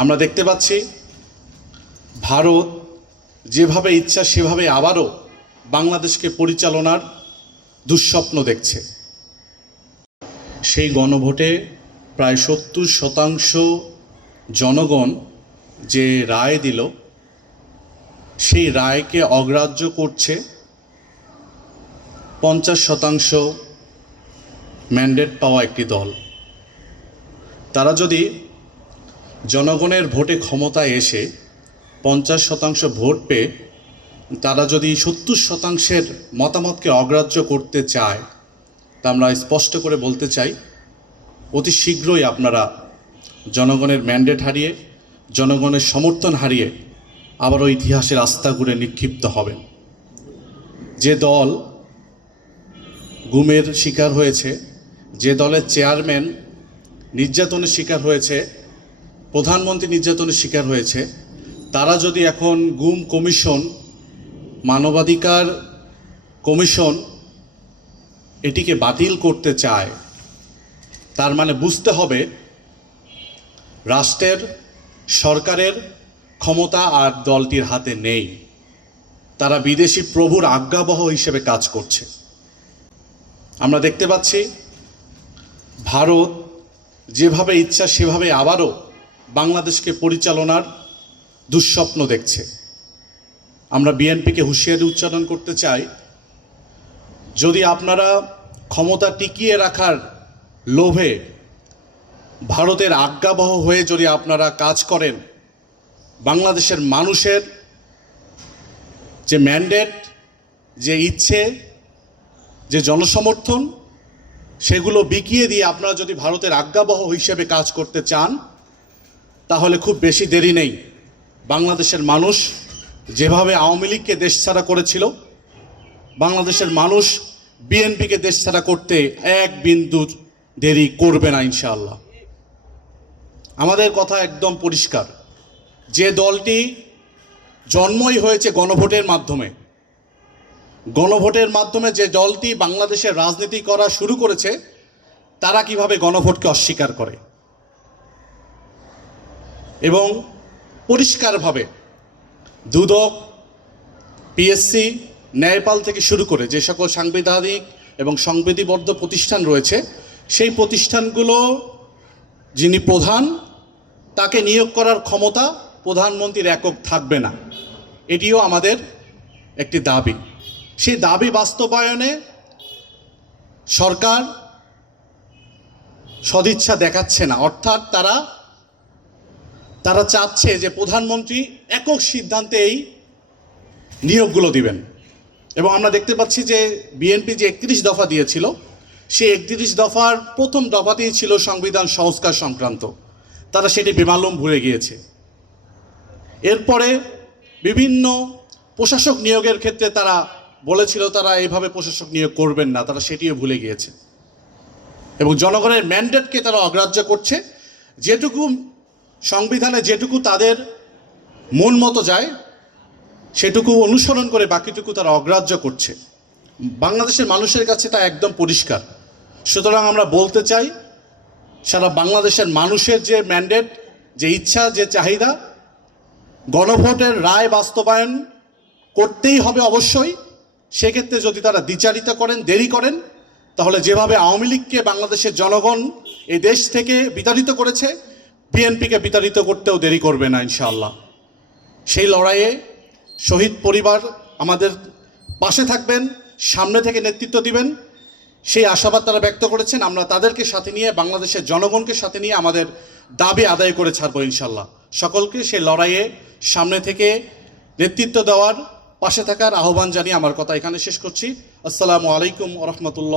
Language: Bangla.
আমরা দেখতে পাচ্ছি ভারত যেভাবে ইচ্ছা সেভাবে আবারও বাংলাদেশকে পরিচালনার দুঃস্বপ্ন দেখছে। সেই গণভোটে প্রায় ৭০% জনগণ যে রায় দিল, সেই রায়কে অগ্রাহ্য করছে ৫০% ম্যান্ডেট পাওয়া একটি দল। তারা যদি জনগণের ভোটে ক্ষমতায় এসে ৫০% ভোট পেয়ে তারা যদি ৭০%-এর মতামতকে অগ্রাহ্য করতে চায়, তা আমরা স্পষ্ট করে বলতে চাই, অতি শীঘ্রই আপনারা জনগণের ম্যান্ডেট হারিয়ে, জনগণের সমর্থন হারিয়ে আবারও ইতিহাসের আস্তাঘুরে নিক্ষিপ্ত হবেন। যে দল গুমের শিকার হয়েছে, যে দলের চেয়ারম্যান নির্যাতনের শিকার হয়েছে, প্রধানমন্ত্রী নির্যাতনের শিকার হয়েছে, তারা যদি এখন গুম কমিশন, মানবাধিকার কমিশন এটিকে বাতিল করতে চায়, তার মানে বুঝতে হবে রাষ্ট্রের, সরকারের ক্ষমতা আর দলটির হাতে নেই। তারা বিদেশি প্রভুর আজ্ঞাবহ হিসেবে কাজ করছে। আমরা দেখতে পাচ্ছি ভারত যেভাবে ইচ্ছা সেভাবে আবারও বাংলাদেশকে পরিচালনার দুঃস্বপ্ন দেখছে। আমরা বিএনপিকে হুঁশিয়ারি উচ্চারণ করতে চাই, যদি আপনারা ক্ষমতা টিকিয়ে রাখার লোভে ভারতের আজ্ঞাবহ হয়ে যদি আপনারা কাজ করেন, বাংলাদেশের মানুষের যে ম্যান্ডেট, যে ইচ্ছে, যে জনসমর্থন, সেগুলো বিকিয়ে দিয়ে আপনারা যদি ভারতের আজ্ঞাবহ হিসেবে কাজ করতে চান, তাহলে খুব বেশি দেরি নেই। বাংলাদেশের মানুষ যেভাবে আওয়ামী লীগকে দেশছাড়া করেছিল, বাংলাদেশের মানুষ বিএনপিকে দেশছাড়া করতে এক বিন্দু দেরি করবে না ইনশাআল্লাহ। আমাদের কথা একদম পরিষ্কার, যে দলটি জন্মই হয়েছে গণভোটের মাধ্যমে, গণভোটের মাধ্যমে যে দলটি বাংলাদেশের রাজনীতি করা শুরু করেছে, তারা কিভাবে গণভোটকে অস্বীকার করে এবং পরিষ্কারভাবে দুদক, পিএসসি, ন্যায়পাল থেকে শুরু করে যে সকল সাংবিধানিক এবং সংবিধিবদ্ধ প্রতিষ্ঠান রয়েছে, সেই প্রতিষ্ঠানগুলো যিনি প্রধান, তাকে নিয়োগ করার ক্ষমতা প্রধানমন্ত্রীর একক থাকবে না। এটিও আমাদের একটি দাবি। সেই দাবি বাস্তবায়নে সরকার সদিচ্ছা দেখাচ্ছে না, অর্থাৎ তারা চাচ্ছে যে প্রধানমন্ত্রী একক সিদ্ধান্তে এই নিয়োগগুলো দিবেন। এবং আমরা দেখতে পাচ্ছি যে বিএনপি যে 31 দফা দিয়েছিল, সেই 31 দফার প্রথম দফাতেই ছিল সংবিধান সংস্কার সংক্রান্ত। তারা সেটি বেমালুম ভুলে গিয়েছে। এরপরে বিভিন্ন প্রশাসক নিয়োগের ক্ষেত্রে তারা বলেছিল তারা এইভাবে প্রশাসক নিয়োগ করবেন না, তারা সেটিও ভুলে গিয়েছে। এবং জনগণের ম্যান্ডেটকে তারা অগ্রাহ্য করছে। যেটুকু সংবিধানে যেটুকু তাদের মন মতো যায়, সেটুকু অনুসরণ করে বাকিটুকু তারা অগ্রাহ্য করছে। বাংলাদেশের মানুষের কাছে তা একদম পরিষ্কার। সুতরাং আমরা বলতে চাই, সারা বাংলাদেশের মানুষের যে ম্যান্ডেট, যে ইচ্ছা, যে চাহিদা, গণভোটের রায় বাস্তবায়ন করতেই হবে অবশ্যই। সেক্ষেত্রে যদি তারা দ্বিচারিতা করেন, দেরি করেন, তাহলে যেভাবে আওয়ামী লীগকে বাংলাদেশের জনগণ এই দেশ থেকে বিতাড়িত করেছে, বিএনপিকে বিতাড়িত করতেও দেরি করবে না ইনশাআল্লাহ। সেই লড়াইয়ে শহীদ পরিবার আমাদের পাশে থাকবেন, সামনে থেকে নেতৃত্ব দিবেন, সেই আশাবাদ তারা ব্যক্ত করেছেন। আমরা তাদেরকে সাথে নিয়ে, বাংলাদেশের জনগণকে সাথে নিয়ে আমাদের দাবি আদায় করে ছাড়বো ইনশাআল্লাহ। সকলকে সেই লড়াইয়ে সামনে থেকে নেতৃত্ব দেওয়ার, পাশে থাকার আহ্বান জানিয়ে আমার কথা এখানে শেষ করছি। আসসালামু আলাইকুম ওয়া রাহমাতুল্লাহ।